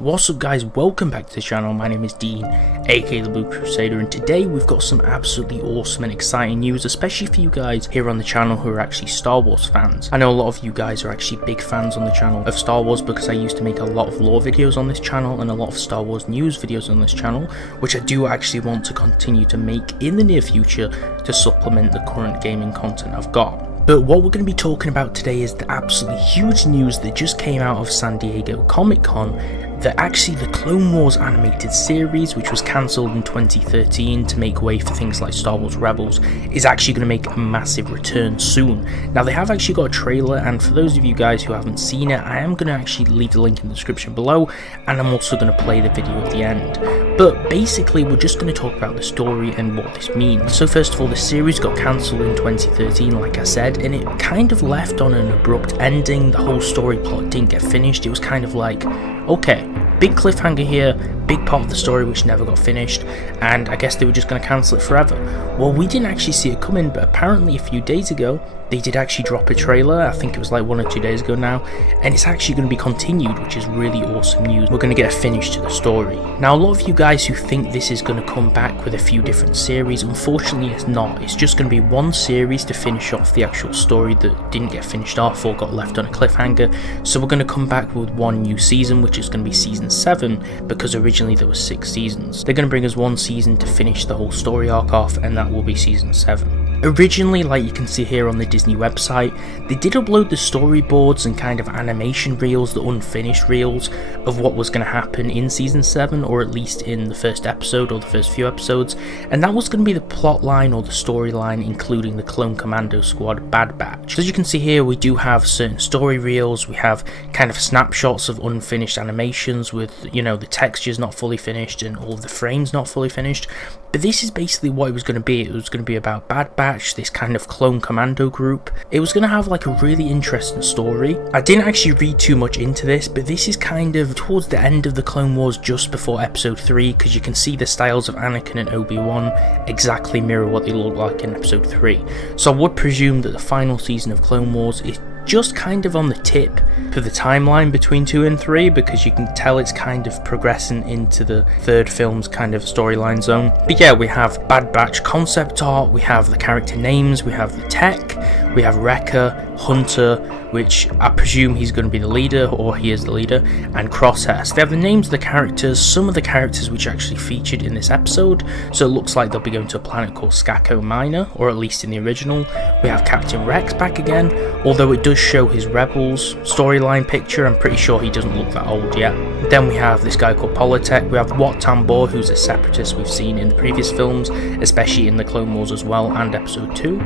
What's up guys, welcome back to the channel. My name is Dean, aka the Blue Crusader, and today we've got some absolutely awesome and exciting news, especially for you guys here on the channel who are actually Star Wars fans. I know a lot of you guys are actually big fans on the channel of Star Wars because I used to make a lot of lore videos on this channel and a lot of Star Wars news videos on this channel, which I do actually want to continue to make in the near future to supplement the current gaming content I've got. But what we're going to be talking about today is the absolutely huge news that just came out of San Diego Comic-Con, that actually the Clone Wars animated series, which was cancelled in 2013 to make way for things like Star Wars Rebels, is actually going to make a massive return soon. Now they have actually got a trailer, and for those of you guys who haven't seen it, I am going to actually leave the link in the description below, and I'm also going to play the video at the end. But basically we're just going to talk about the story and what this means. So first of all, the series got cancelled in 2013 like I said, and it kind of left on an abrupt ending. The whole story plot didn't get finished. It was kind of like, okay, big cliffhanger here, big part of the story which never got finished, and I guess they were just going to cancel it forever. Well, we didn't actually see it coming, but apparently a few days ago they did actually drop a trailer. I think it was like 1 or 2 days ago now, and it's actually going to be continued, which is really awesome news. We're going to get a finish to the story. Now a lot of you guys who think this is going to come back with a few different series, unfortunately it's not. It's just going to be one series to finish off the actual story that didn't get finished off or got left on a cliffhanger. So we're going to come back with one new season, which is going to be season 7, because originally there were 6 seasons. They're going to bring us one season to finish the whole story arc off, and that will be season 7. Originally, like you can see here on the Disney website, they did upload the storyboards and kind of animation reels, the unfinished reels of what was going to happen in season 7, or at least in the first episode or the first few episodes, and that was going to be the plot line or the storyline, including the Clone Commando Squad Bad Batch. So as you can see here, we do have certain story reels, we have kind of snapshots of unfinished animations with, you know, the textures not fully finished and all of the frames not fully finished. But this is basically what it was going to be. It was going to be about Bad Batch, this kind of clone commando group. It was going to have like a really interesting story. I didn't actually read too much into this, but this is kind of towards the end of the Clone Wars, just before episode 3, because you can see the styles of Anakin and Obi-Wan exactly mirror what they look like in episode 3. So I would presume that the final season of Clone Wars is just kind of on the tip for the timeline between 2 and 3, because you can tell it's kind of progressing into the third film's kind of storyline zone. But yeah, we have Bad Batch concept art, we have the character names, we have the tech, we have Wrecker, Hunter, which I presume he's going to be the leader, or he is the leader, and Crosshair. So they have the names of the characters, some of the characters which actually featured in this episode. So it looks like they'll be going to a planet called Skako Minor, or at least in the original. We have Captain Rex back again, although it does show his Rebels storyline picture. I'm pretty sure he doesn't look that old yet. Then we have this guy called Politek. We have Wat Tambor, who's a separatist we've seen in the previous films, especially in the Clone Wars as well, and episode 2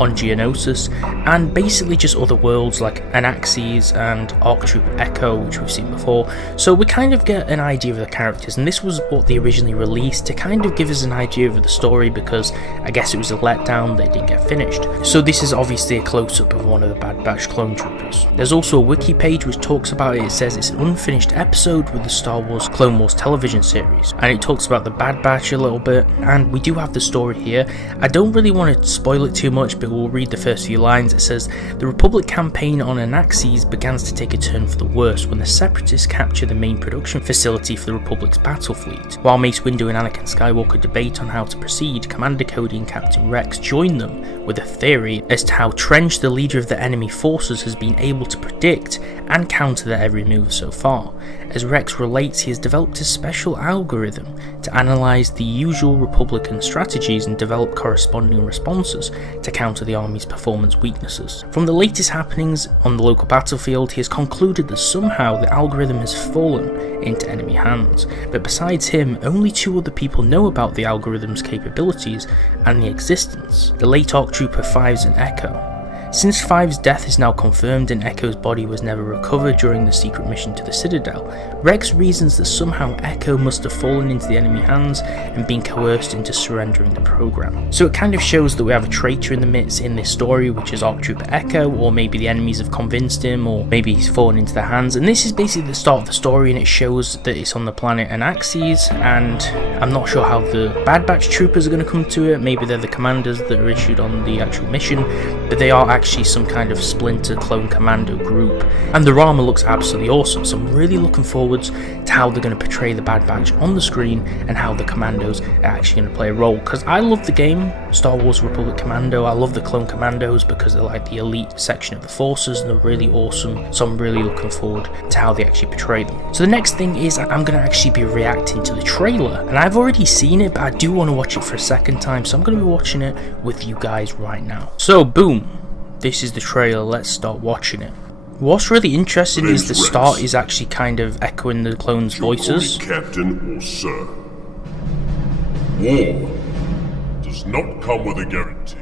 on Geonosis, and basically just other worlds like Anaxes and ARC Trooper Echo, which we've seen before. So we kind of get an idea of the characters, and this was what they originally released to kind of give us an idea of the story, because I guess it was a letdown that didn't get finished. So this is obviously a close-up of one of the Bad Batch clone troopers. There's also a wiki page which talks about it. It says it's an unfinished episode with the Star Wars Clone Wars television series, and it talks about the Bad Batch a little bit, and we do have the story here. I don't really want to spoil it too much, but we'll read the first few lines. It says, the Republic campaign on Anaxes begins to take a turn for the worse when the Separatists capture the main production facility for the Republic's battle fleet. While Mace Windu and Anakin Skywalker debate on how to proceed, Commander Cody and Captain Rex join them with a theory as to how Trench, the leader of the enemy forces, has been able to predict and counter their every move so far. As Rex relates, he has developed a special algorithm to analyse the usual Republican strategies and develop corresponding responses to counter the army's performance weaknesses. From the latest happenings on the local battlefield, he has concluded that somehow the algorithm has fallen into enemy hands, but besides him, only 2 other people know about the algorithm's capabilities and the existence: the late ARC Trooper Fives and Echo. Since Five's death is now confirmed and Echo's body was never recovered during the secret mission to the Citadel, Rex reasons that somehow Echo must have fallen into the enemy hands and been coerced into surrendering the program. So it kind of shows that we have a traitor in the midst in this story, which is ARC Trooper Echo, or maybe the enemies have convinced him, or maybe he's fallen into their hands. And this is basically the start of the story, and it shows that it's on the planet Anaxes, and I'm not sure how the Bad Batch troopers are going to come to it. Maybe they're the commanders that are issued on the actual mission. but they are actually some kind of splinter clone commando group, and their armor looks absolutely awesome. So I'm really looking forward to how they're going to portray the Bad Batch on the screen and how the commandos are actually going to play a role, because I love the game Star Wars Republic Commando. I love the clone commandos because they're like the elite section of the forces and they're really awesome, so I'm really looking forward to how they actually portray them. So the next thing is I'm going to actually be reacting to the trailer, and I've already seen it, but I do want to watch it for a second time, so I'm going to be watching it with you guys right now. So boom, this is the trailer, let's start watching it. What's really interesting is the start is actually kind of echoing the clones' voices. Captain or sir. War does not come with a guarantee.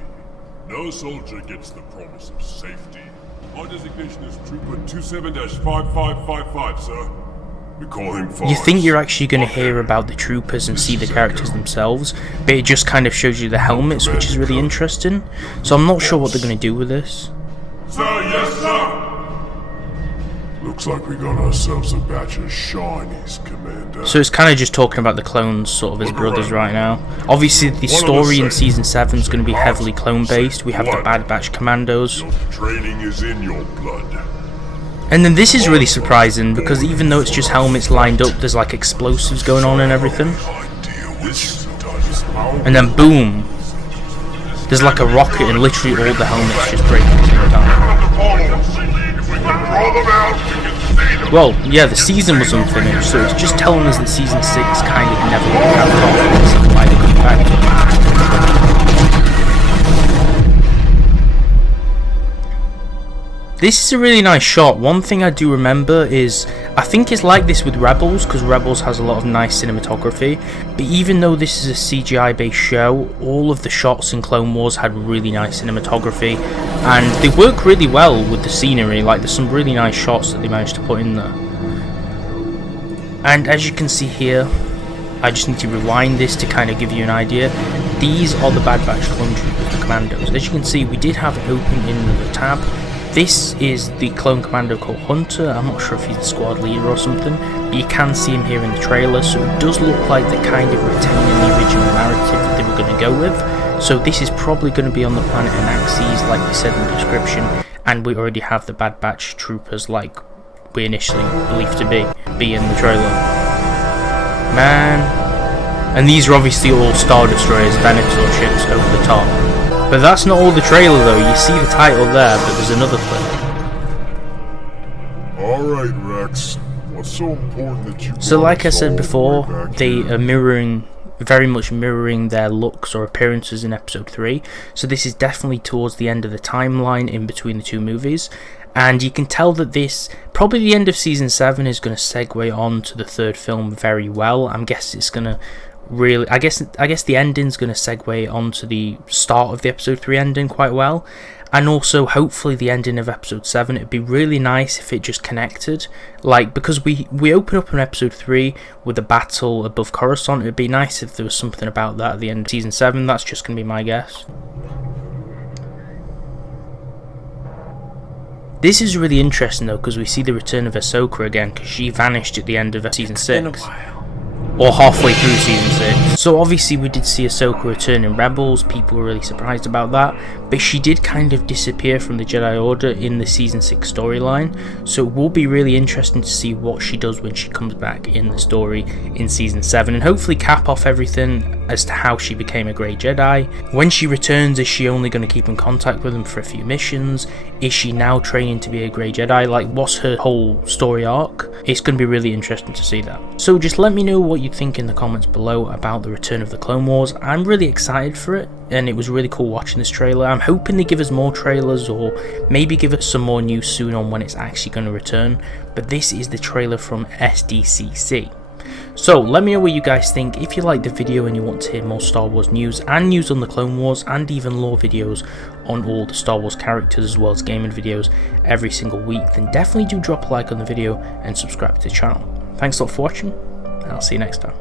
No soldier gets the promise of safety. My designation is Trooper 27-5555, sir. We call him Forrest. You think you're actually going to hear about the troopers and see the characters themselves, but it just kind of shows you the helmets, which is really interesting. So I'm not sure what they're going to do with this. Sir, yes, sir! Looks like we got ourselves a batch of shinies, Commander. So it's kind of just talking about the clones sort of as brothers right now. Obviously the story in Season 7 is going to be heavily clone based. We have the Bad Batch Commandos. Your training is in your blood. And then this is really surprising because even though it's just helmets lined up, there's like explosives going on and everything. And then boom, there's like a rocket and literally all the helmets just break at the same time. Well, yeah, the season was unfinished, so it's just telling us that Season 6 kind of never got capped off, and this is why they come back. This is a really nice shot. One thing I do remember is, I think it's like this with Rebels, because Rebels has a lot of nice cinematography, but even though this is a CGI based show, all of the shots in Clone Wars had really nice cinematography, and they work really well with the scenery. Like, there's some really nice shots that they managed to put in there. And as you can see here, I just need to rewind this to kind of give you an idea. These are the Bad Batch clone troopers, the commandos. As you can see, we did have it open in the tab. This is the clone commando called Hunter. I'm not sure if he's the squad leader or something, but you can see him here in the trailer, so it does look like they're kind of retaining the original narrative that they were going to go with. So this is probably going to be on the planet Anaxes, like we said in the description, and we already have the Bad Batch troopers like we initially believed to be in the trailer. Man. And these are obviously all Star Destroyers, Venator ships over the top. But that's not all the trailer though, you see the title there, but there's another clip. Alright Rex, what's so important that you... So like I said before, they are very much mirroring their looks or appearances in episode 3, so this is definitely towards the end of the timeline in between the two movies, and you can tell that this, probably the end of season 7, is going to segue on to the third film very well. I'm guessing it's going to really, I guess the ending's going to segue onto the start of the episode 3 ending quite well, and also hopefully the ending of episode 7. It'd be really nice if it just connected, like, because we open up in episode 3 with the battle above Coruscant. It'd be nice if there was something about that at the end of season 7. That's just going to be my guess. This is really interesting though, because we see the return of Ahsoka again, because she vanished at the end of season 6. Or halfway through season 6. So obviously we did see Ahsoka return in Rebels, people were really surprised about that, but she did kind of disappear from the Jedi Order in the season 6 storyline, so it will be really interesting to see what she does when she comes back in the story in season 7, and hopefully cap off everything as to how she became a Grey Jedi. When she returns, is she only going to keep in contact with him for a few missions? Is she now training to be a Grey Jedi? Like, what's her whole story arc? It's going to be really interesting to see that. So just let me know what you think in the comments below about the return of the Clone Wars. I'm really excited for it, and it was really cool watching this trailer. I'm hoping they give us more trailers, or maybe give us some more news soon on when it's actually going to return, but this is the trailer from SDCC. So let me know what you guys think. If you liked the video and you want to hear more Star Wars news and news on the Clone Wars, and even lore videos on all the Star Wars characters as well as gaming videos every single week, then definitely do drop a like on the video and subscribe to the channel. Thanks a lot for watching, and I'll see you next time.